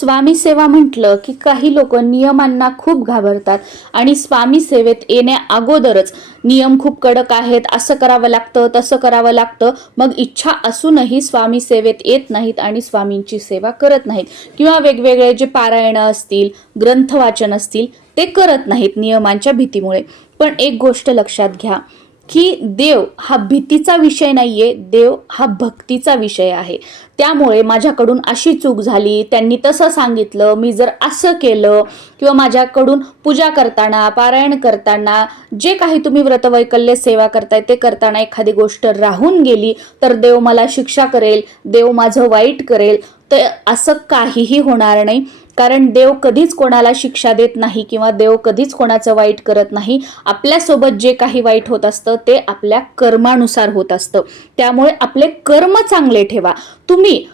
स्वामी सेवा म्हटलं की काही लोक नियमांना खूप घाबरतात आणि स्वामी सेवेत येण्या अगोदरच नियम खूप कडक आहेत असं करावं लागतं तसं करावं लागतं. मग इच्छा असूनही स्वामी सेवेत येत नाहीत आणि स्वामींची सेवा करत नाहीत. किंवा वेगवेगळे जे पारायणं असतील ग्रंथवाचन असतील ते करत नाहीत नियमांच्या भीतीमुळे. पण एक गोष्ट लक्षात घ्या की देव हा भीतीचा विषय नाहीये देव हा भक्तीचा विषय आहे. त्यामुळे माझ्याकडून अशी चूक झाली त्यांनी तसं सांगितलं मी जर असं केलं किंवा माझ्याकडून पूजा करताना पारायण करताना जे काही तुम्ही व्रतवैकल्य सेवा करताय ते करताना एखादी गोष्ट राहून गेली तर देव मला शिक्षा करेल देव माझं वाईट करेल तर असं काहीही होणार नाही. कारण देव कधीच कोणाला शिक्षा देत नाही किंवा देव कधीच कोणाचं वाईट करत नाही. आपल्यासोबत जे काही वाईट होत असतं ते आपल्या कर्मानुसार होत असतं. त्यामुळे आपले कर्म चांगले ठेवा. तुम्ही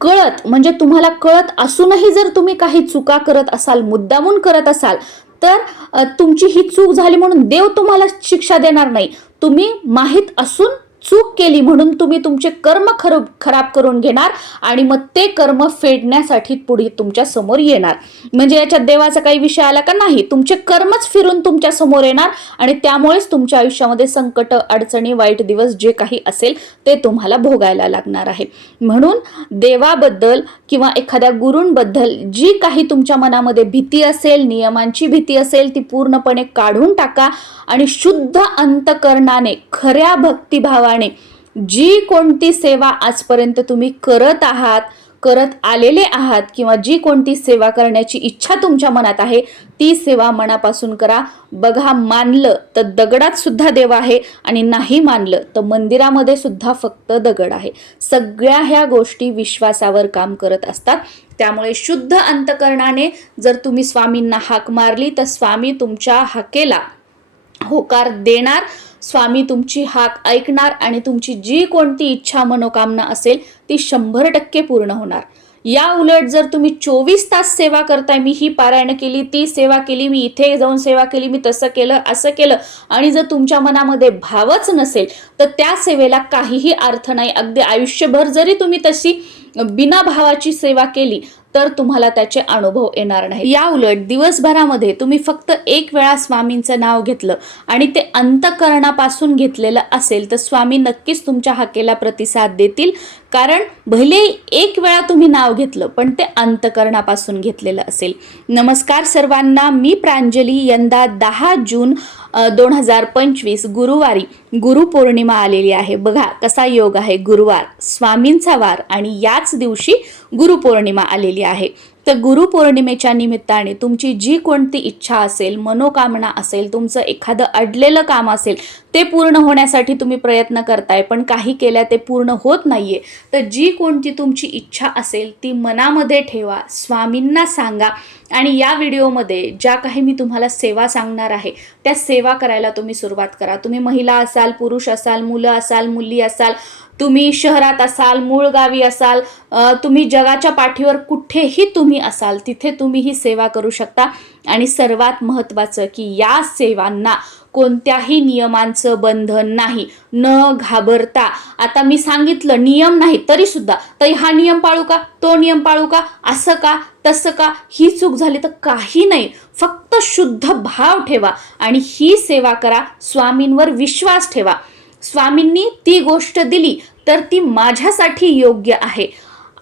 कळत म्हणजे तुम्हाला कळत असूनही जर तुम्ही काही चुका करत असाल मुद्दामून करत असाल तर तुमची ही चूक झाली म्हणून देव तुम्हाला शिक्षा देणार नाही. तुम्ही माहीत असून चूक केली म्हणून तुम्ही तुमचे कर्म खरब खराब करून घेणार आणि मग ते कर्म फेडण्यासाठी पुढे तुमच्यासमोर येणार. म्हणजे याच्यात देवाचा काही विषय आला का नाही? तुमचे कर्मच फिरून तुमच्यासमोर येणार आणि त्यामुळेच तुमच्या आयुष्यामध्ये संकट अडचणी वाईट दिवस जे काही असेल ते तुम्हाला भोगायला लागणार आहे. म्हणून देवाबद्दल किंवा एखाद्या गुरूंबद्दल जी काही तुमच्या मनामध्ये भीती असेल नियमांची भीती असेल ती पूर्णपणे काढून टाका आणि शुद्ध अंतकरणाने खऱ्या भक्तिभावाने जी कोणती सेवा आजपर्यंत तुम्ही करत आहात करत आलेले आहात किंवा जी कोणती सेवा करण्याची इच्छा तुमच्या मनात आहे ती सेवा मनापासून करा. बघा मानलं तर दगडात सुद्धा देव आहे आणि नाही मानलं तर मंदिरामध्ये सुद्धा फक्त दगड आहे. सगळ्या ह्या गोष्टी विश्वासावर काम करत असतात. त्यामुळे शुद्ध अंतकरणाने जर तुम्ही स्वामींना हाक मारली तर स्वामी तुमच्या हाकेला होकार देणार स्वामी तुमची हाक ऐकणार आणि तुमची जी कोणती इच्छा मनोकामना असेल ती शंभर टक्के पूर्ण होणार. या उलट जर तुम्ही चोवीस तास सेवा करताय मी ही पारायण केली ती सेवा केली मी इथे जाऊन सेवा केली मी तसं केलं असं केलं आणि जर तुमच्या मनामध्ये भावच नसेल तर त्या सेवेला काहीही अर्थ नाही. अगदी आयुष्यभर जरी तुम्ही तशी बिना भावाची सेवा केली तर तुम्हाला त्याचे अनुभव येणार नाही या उलट दिवसभरामध्ये तुम्ही फक्त एक वेळा स्वामींचं नाव घेतलं आणि ते अंतकरणापासून घेतलेलं असेल तर स्वामी नक्कीच तुमच्या हाकेला प्रतिसाद देतील. कारण भले एक वेळा तुम्ही नाव घेतलं पण ते अंतकरणापासून घेतलेलं असेल. नमस्कार सर्वांना मी प्रांजली यंदा दहा जून दोन हजार पंचवीस गुरुवारी गुरुपौर्णिमा आलेली आहे. बघा कसा योग आहे. गुरुवार स्वामींचा वार आणि याच दिवशी गुरुपौर्णिमा आलेली आहे. तर गुरुपौर्णिमेच्या निमित्ताने तुमची जी कोणती इच्छा असेल मनोकामना असेल तुमचं एखादं अडलेलं काम असेल ते पूर्ण होण्यासाठी तुम्ही प्रयत्न करताय पण काही केल्या ते पूर्ण होत नाहीये. तर जी कोणती तुमची इच्छा असेल ती मनामध्ये ठेवा स्वामींना सांगा. आणि या व्हिडिओमध्ये ज्या काही मी तुम्हाला सेवा सांगणार आहे त्या सेवा करायला तुम्ही सुरुवात करा. तुम्ही महिला असाल पुरुष असाल मुलं असाल मुली असाल तुम्ही शहरात असाल मूळ गावी असाल तुम्ही जगाच्या पाठीवर कुठेही तुम्ही असाल तिथे तुम्ही ही सेवा करू शकता. आणि सर्वात महत्त्वाचं की या सेवांना कोणत्याही नियमांचं बंधन नाही. न घाबरता. आता मी सांगितलं नियम नाही तरी सुद्धा तरी हा नियम पाळू का? तो नियम पाळू का? असं का? तसं का? ही चूक झाली तर काही नाही. फक्त शुद्ध भाव ठेवा आणि ही सेवा करा. स्वामींवर विश्वास ठेवा. स्वामींनी ती गोष्ट दिली तर ती माझ्यासाठी योग्य आहे.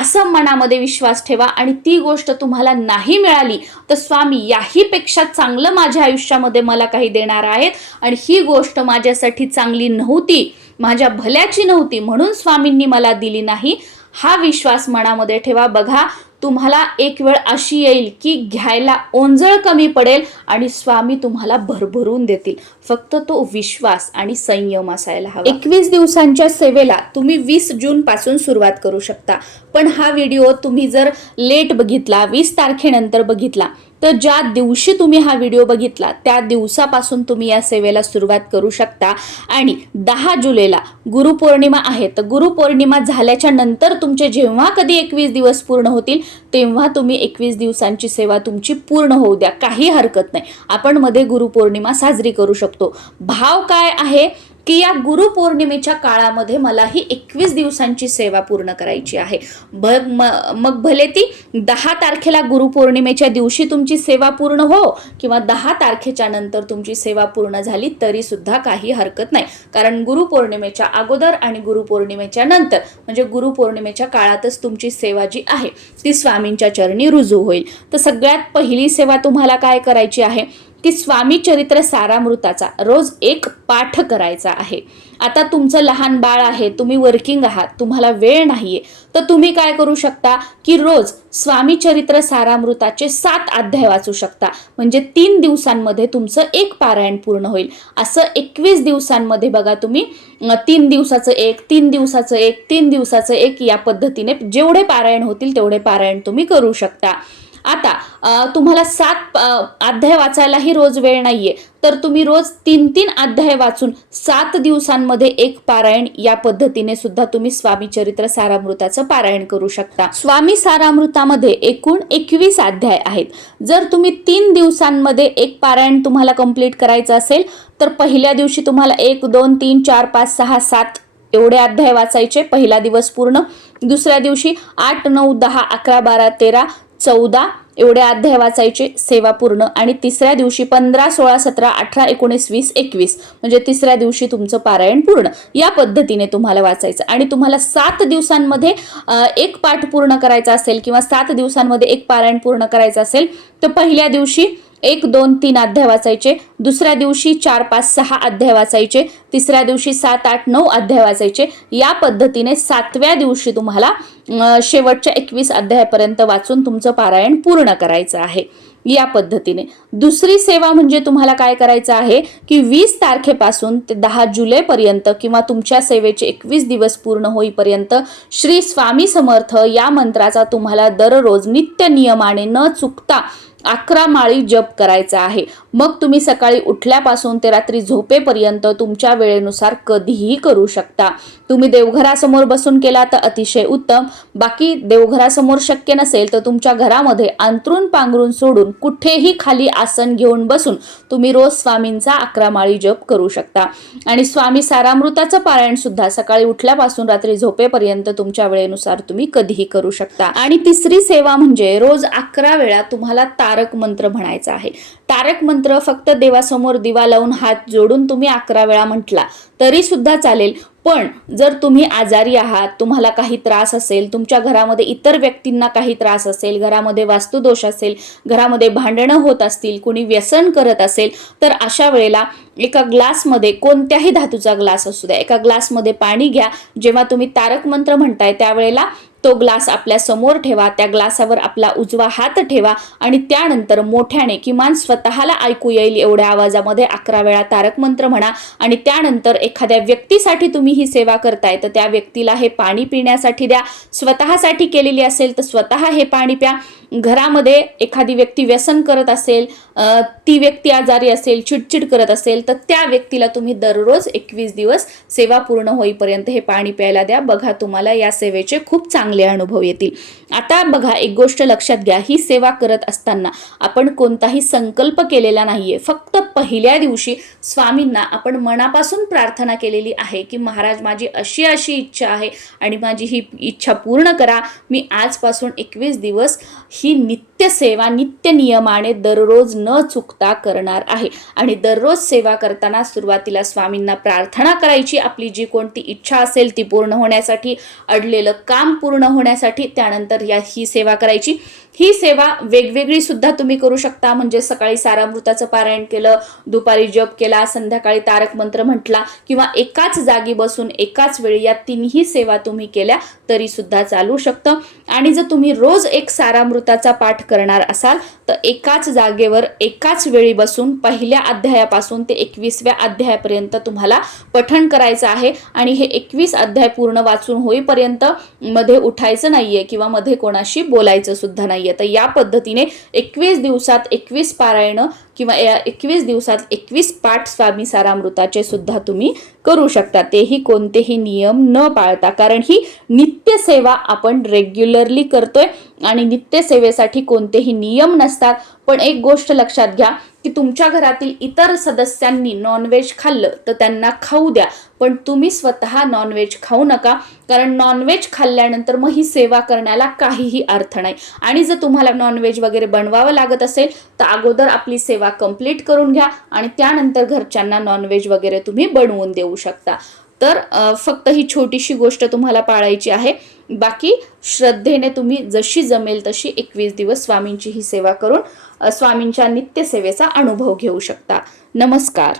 असं मनामध्ये विश्वास ठेवा आणि ती गोष्ट तुम्हाला नाही मिळाली तर स्वामी याहीपेक्षा चांगलं माझ्या आयुष्यामध्ये मला काही देणार आहेत आणि ही गोष्ट माझ्यासाठी चांगली नव्हती माझ्या भल्याची नव्हती म्हणून स्वामींनी मला दिली नाही. हा विश्वास मनामध्ये ठेवा. बघा तुम्हाला एक वेळ अशी येईल की घ्यायला ओंजळ कमी पडेल आणि स्वामी तुम्हाला भरभरून देतील. फक्त तो विश्वास आणि संयम असायला हवा. एकवीस दिवसांच्या सेवेला तुम्ही वीस जून पासून सुरुवात करू शकता. पण हा व्हिडिओ तुम्ही जर लेट बघितला वीस तारखेनंतर बघितला तर ज्या दिवशी तुम्ही हा व्हिडिओ बघितला त्या दिवसापासून तुम्ही या सेवेला सुरुवात करू शकता. आणि दहा जुलैला गुरुपौर्णिमा आहे. तर गुरुपौर्णिमा झाल्याच्यानंतर तुमचे जेव्हा कधी एकवीस दिवस पूर्ण होतील तेव्हा तुम्ही एकवीस दिवसांची सेवा तुमची पूर्ण होऊ द्या. काही हरकत नाही. आपण मध्ये गुरुपौर्णिमा साजरी करू शकतो. भाव काय आहे? की या गुरुपौर्णिमेच्या काळामध्ये मला ही एकवीस दिवसांची सेवा पूर्ण करायची आहे. भग म- मग भले ती दहा तारखेला गुरुपौर्णिमेच्या दिवशी तुमची सेवा पूर्ण हो किंवा दहा तारखेच्या नंतर तुमची सेवा पूर्ण झाली तरी सुद्धा काही हरकत नाही. कारण गुरुपौर्णिमेच्या अगोदर आणि गुरुपौर्णिमेच्या नंतर म्हणजे गुरुपौर्णिमेच्या काळातच तुमची सेवा जी आहे ती स्वामींच्या चरणी रुजू होईल. तर सगळ्यात पहिली सेवा तुम्हाला काय करायची आहे? ती स्वामी चरित्र सारामृताचा रोज एक पाठ करायचा आहे. आता तुमचं लहान बाळ आहे तुम्ही वर्किंग आहात तुम्हाला वेळ नाहीये तर तुम्ही काय करू शकता? की रोज स्वामी चरित्र सारामृताचे सात अध्याय वाचू शकता. म्हणजे तीन दिवसांमध्ये तुमचं एक पारायण पूर्ण होईल. असं एकवीस दिवसांमध्ये बघा तुम्ही तीन दिवसाचं एक तीन दिवसाचं एक तीन दिवसाचं एक या पद्धतीने जेवढे पारायण होतील तेवढे पारायण तुम्ही करू शकता. आता तुम्हाला सात अध्याय वाचायलाही रोज वेळ नाहीये. तर तुम्ही रोज तीन तीन अध्याय वाचून सात दिवसांमध्ये एक पारायण या पद्धतीने सुद्धा तुम्ही स्वामी चरित्र सारामृताचं पारायण करू शकता. स्वामी सारामृतामध्ये एकूण एकवीस अध्याय आहेत. जर तुम्ही तीन दिवसांमध्ये एक पारायण तुम्हाला कंप्लीट करायचं असेल तर पहिल्या दिवशी तुम्हाला एक दोन तीन चार पाच सहा सात एवढे अध्याय वाचायचे. पहिला दिवस पूर्ण. दुसऱ्या दिवशी आठ नऊ दहा अकरा बारा तेरा चौदा एवढे अध्याय वाचायचे सेवा पूर्ण. आणि तिसऱ्या दिवशी पंधरा सोळा सतरा अठरा एकोणीस वीस एकवीस म्हणजे तिसऱ्या दिवशी तुमचं पारायण पूर्ण. या पद्धतीने तुम्हाला वाचायचं. आणि तुम्हाला सात दिवसांमध्ये एक पाठ पूर्ण करायचा असेल किंवा सात दिवसांमध्ये एक पारायण पूर्ण करायचं असेल तर पहिल्या दिवशी एक दोन तीन अध्याय वाचायचे दुसऱ्या दिवशी चार पाच सहा अध्याय वाचायचे तिसऱ्या दिवशी सात आठ नऊ अध्याय वाचायचे या पद्धतीने सातव्या दिवशी तुम्हाला शेवटच्या एकवीस अध्यायापर्यंत वाचून तुमचं पारायण पूर्ण करायचं आहे. या पद्धतीने. दुसरी सेवा म्हणजे तुम्हाला काय करायचं आहे की वीस तारखेपासून ते दहा जुलैपर्यंत किंवा तुमच्या सेवेचे एकवीस दिवस पूर्ण होईपर्यंत श्री स्वामी समर्थ या मंत्राचा तुम्हाला दररोज नित्य नियमाने न चुकता अकरा माळी जप करायचा आहे. मग तुम्ही सकाळी उठल्यापासून ते रात्री झोपेपर्यंत तुमच्या वेळेनुसार कधीही करू शकता. तुम्ही देवघरासमोर बसून केला तर अतिशय उत्तम. बाकी देवघरासमोर शक्य नसेल तर तुमच्या घरामध्ये अंतरून पांघरून सोडून कुठेही खाली आसन घेऊन बसून तुम्ही रोज स्वामींचा अकरा माळी जप करू शकता. आणि स्वामी सारामृताचं पारायण सुद्धा सकाळी उठल्यापासून रात्री झोपेपर्यंत तुमच्या वेळेनुसार तुम्ही कधीही करू शकता. आणि तिसरी सेवा म्हणजे रोज अकरा वेळा तुम्हाला तारक मंत्र म्हणायचा आहे. तारक मंत्र फक्त देवासमोर दिवा लावून हात जोडून तुम्ही अकरा वेळा म्हटला तरी सुद्धा चालेल. पण जर तुम्ही आजारी आहात तुम्हाला काही त्रास असेल तुमच्या घरामध्ये इतर व्यक्तींना काही त्रास असेल घरामध्ये वास्तुदोष असेल घरामध्ये भांडणं होत असतील कुणी व्यसन करत असेल तर अशा वेळेला एका ग्लासमध्ये कोणत्याही धातूचा ग्लास असू द्या. एका ग्लासमध्ये पाणी घ्या. जेव्हा तुम्ही तारक मंत्र म्हणताय त्यावेळेला तो ग्लास आपल्यासमोर ठेवा. त्या ग्लासावर आपला उजवा हात ठेवा आणि त्यानंतर मोठ्याने किमान स्वतःला ऐकू येईल एवढ्या आवाजामध्ये अकरा वेळा तारक मंत्र म्हणा आणि त्यानंतर एखाद्या व्यक्तीसाठी तुम्ही ही सेवा करताय तर त्या व्यक्तीला हे पाणी पिण्यासाठी द्या. स्वतःसाठी केलेली असेल तर स्वतः हे पाणी प्या. घरामध्ये एखादी व्यक्ती व्यसन करत असेल ती व्यक्ती आजारी असेल चिडचिड करत असेल तर त्या व्यक्तीला तुम्ही दररोज एकवीस दिवस सेवा पूर्ण होईपर्यंत हे पाणी प्यायला द्या. बघा तुम्हाला या सेवेचे खूप चांगले अनुभव येतील. आता बघा एक गोष्ट लक्षात घ्या ही सेवा करत असताना आपण कोणताही संकल्प केलेला नाहीये. फक्त पहिल्या दिवशी स्वामींना आपण मनापासून प्रार्थना केलेली आहे की महाराज माझी अशी अशी इच्छा आहे आणि माझी ही इच्छा पूर्ण करा. मी आजपासून एकवीस दिवस ही नित्य सेवा नित्य नियमाने दररोज न चुकता करणार आहे. आणि दररोज सेवा करताना सुरुवातीला स्वामींना प्रार्थना करायची आपली जी कोणती इच्छा असेल ती पूर्ण होण्यासाठी अडलेलं काम पूर्ण होण्यासाठी त्यानंतर या ही सेवा करायची. ही सेवा वेगवेगळी सुद्धा तुम्ही करू शकता. म्हणजे सकाळी सारामृताचं पारायण केलं दुपारी जप केला संध्याकाळी तारक मंत्र म्हटला किंवा एकाच जागी बसून एकाच वेळी या तिन्ही सेवा तुम्ही केल्या तरी सुद्धा चालू शकतं. आणि जर तुम्ही रोज एक सारामृत सारामृताचा पाठ करणार असाल तर एकाच जागेवर एकाच वेळी बसून पहिल्या अध्यायापासून ते एकवीसव्या अध्यायापर्यंत तुम्हाला पठण करायचं आहे. आणि हे एकवीस अध्याय पूर्ण वाचून होईपर्यंत मध्ये उठायचं नाहीये किंवा मध्ये कोणाशी बोलायचं सुद्धा नाहीये. तर या पद्धतीने एकवीस दिवसात एकवीस पारायणं किंवा एकवीस दिवसात एकवीस पाठ स्वामी सारामृताचे सुद्धा तुम्ही करू शकता. तेही कोणतेही नियम न पाळता. कारण ही नित्यसेवा आपण रेग्युलरली करतोय आणि नित्यसेवेसाठी कोणतेही नियम नसतात. पण एक गोष्ट लक्षात घ्या की तुमच्या घरातील इतर सदस्यांनी नॉनव्हेज खाल्लं तर त्यांना खाऊ द्या. पण तुम्ही स्वतः नॉनव्हेज खाऊ नका कारण नॉनव्हेज खाल्ल्यानंतर मग ही सेवा करण्याला काहीही अर्थ नाही. आणि जर तुम्हाला नॉनव्हेज वगैरे बनवावं लागत असेल तर अगोदर आपली सेवा कंप्लीट करून घ्या आणि त्यानंतर घरच्यांना नॉनव्हेज वगैरे तुम्ही बनवून देऊ शकता. तर फक्त ही छोटीशी गोष्ट तुम्हाला पाळायची आहे. बाकी श्रद्धेने तुम्ही जशी जमेल तशी एकवीस दिवस स्वामींची ही सेवा करून स्वामींच्या नित्यसेवेचा अनुभव घेऊ शकता. नमस्कार.